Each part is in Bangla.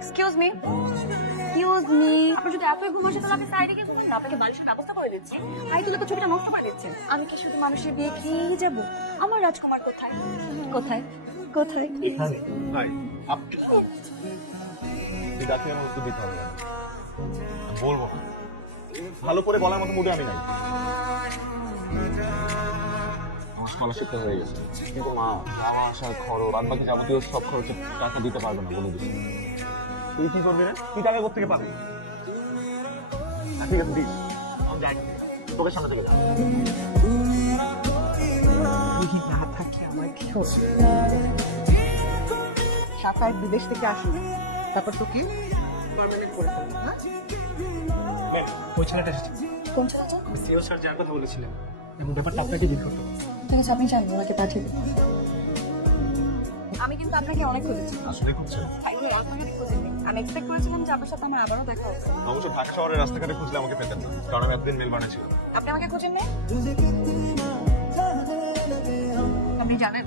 এক্সকিউজ মি, আপনার যদি এতই ঘুম আসে তাহলে আপনি সাইডে গিয়ে ঘুমান না। আপনাকে বালিশের ব্যবস্থা করে দিচ্ছি, তাই তুলে তো ছবিটা নষ্ট করে দিচ্ছেন। আমি কি শুধু মানুষের বিয়ে খেয়েই যাব? আমার রাজকুমার কোথায় কোথায় কোথায়? ভাই আপনি ডাক্তার আমার উত্তর দিতে হবে না। বলবো না, ভালো করে বলার মতো মুডে আমি নাই। আমার স্কলারশিপটা হয়ে গেছে, কিন্তু মা যাওয়া আসা খরচ বাদ বাকি যাবতীয় সব খরচের টাকা দিতে পারবে না বলে দিচ্ছি। তুই কি করবি রে? তুই টাকা কোথেকে পাবি? ঠিক আছে দিস, আমি যাই না, তোকে সামনে চলে যা। সাফায়েত বিদেশ থেকে আসুন, তারপর তোকে পার্মানেন্ট করে ফেলবো। হ্যাঁ, ম্যাম ওই ছেলেটা এসেছে। কোন ছেলেটা? সিও স্যার যার কথা বলেছিলেন এবং ব্যাপারটা আপনাকে জিজ্ঞেস করতে হবে। ঠিক আছে, আপনি জানেন ওনাকে পাঠিয়ে দিন। আমি কিন্তু আপনাকে অনেক খুঁজেছি, আসলে খুঁজছে রাস্তাঘাটে খুঁজিনি। আমি এক্সপেক্ট করেছিলাম যে আপনার সাথে আমার আবারও দেখা হবে। অবশ্য ঢাকা শহরের রাস্তাঘাটে খুঁজলে আমাকে পেতেন না, কারণ আমি এতদিন মেল বানিয়েছিল। আপনি আমাকে খুঁজেননি? আপনি জানেন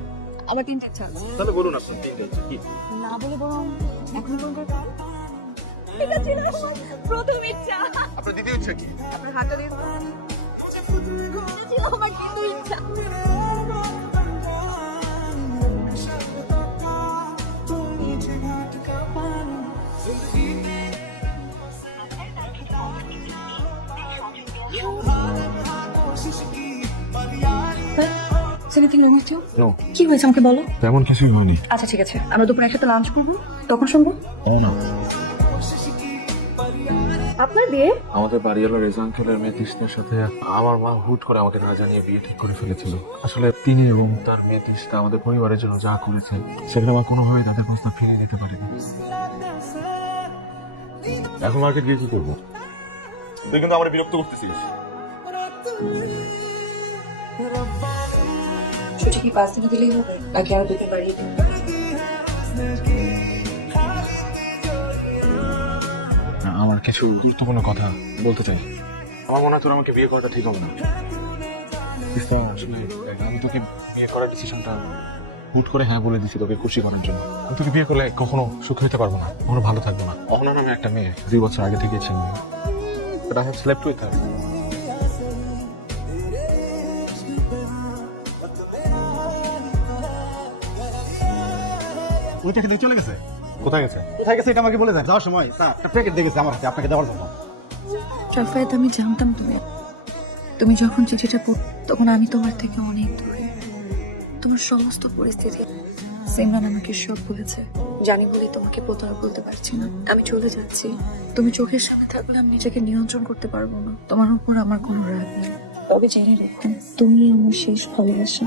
আমার তিনটে ইচ্ছা আছে। তাহলে বলুন আপনার তিনটে কি? না বলে বরং এখন কোন করতে হবে? এটা ছিল আমার প্রথম ইচ্ছা। আপনার দ্বিতীয় ইচ্ছা কি? আপনার হাতটা দিয়ে এটা ছিল আমার দ্বিতীয় ইচ্ছা। No, কি হয়েছে আমাকে বলো। তেমন কিছুই হয়নি। আচ্ছা ঠিক আছে, আমরা দুপুরে একসাথে লাঞ্চ করবো, তখন শুনবো। না, আপনার বিয়ে? আমাদের বাড়িওয়ালা রেজা আঙ্কেলের মেয়ে তিশতার সাথে আমার মা হুট করে আমাকে না জানিয়ে বিয়ে ঠিক করে ফেলেছিল। আসলে তিনি এবং তার মেয়ে তিশতা আমাদের পরিবারের জন্য যা করেছে সেখানে আমার কোনোভাবেই তাদের প্রস্তাব ফিরিয়ে দিতে পারিনি। এখন মার্কেট গিয়ে কি করবো? তুই কিন্তু আমার বিরক্ত করতেছিস। ছুটি কি 5 দিনে দিলেই হবে নাকি আরো দিতে পারি? আমার কিছু গুরুত্বপূর্ণ কথা বলতে চাই। আমার মনে হয় তোর আমাকে বিয়ে করাটা ঠিক হবে না। তিশতা, আসলে আমি তোকে বিয়ে করার ডিসিশনটা হুট করে হ্যাঁ বলে দিছি তোকে খুশি করার জন্য। আমি তোকে বিয়ে করলে কখনো সুখ হইতে পারবো না, কখনো ভালো থাকবো না। অহনা নামে একটা মেয়ে 2 বছর আগে থেকে ছিল, but I have slept with her. ওইটা কি চলে গেছে? কোথায় গেছে? কোথায় গেছে এটা আমাকে বলে দেন। যাওয়ার সময় তা একটা প্যাকেট দিয়ে গেছে আমার হাতে আপনাকে দেওয়ার জন্য। সাফায়েত, আমি জানতাম তুমি যখন চিঠিটা পড় তখন আমি তোমার থেকে অনেক দূরে। তোমার সমস্ত পরিস্থিতি সিমরান আমাকে সব বলেছে, জানি বলে তোমাকে প্রতারণা বলতে পারছি না। আমি চলে যাচ্ছি, তুমি চোখের সামনে থাকলে আমি নিজেকে নিয়ন্ত্রণ করতে পারবো না। তোমার উপর আমার কোনো রাগ নেই, তবে জেনে রেখো তুমি আমার শেষ ভালোবাসা।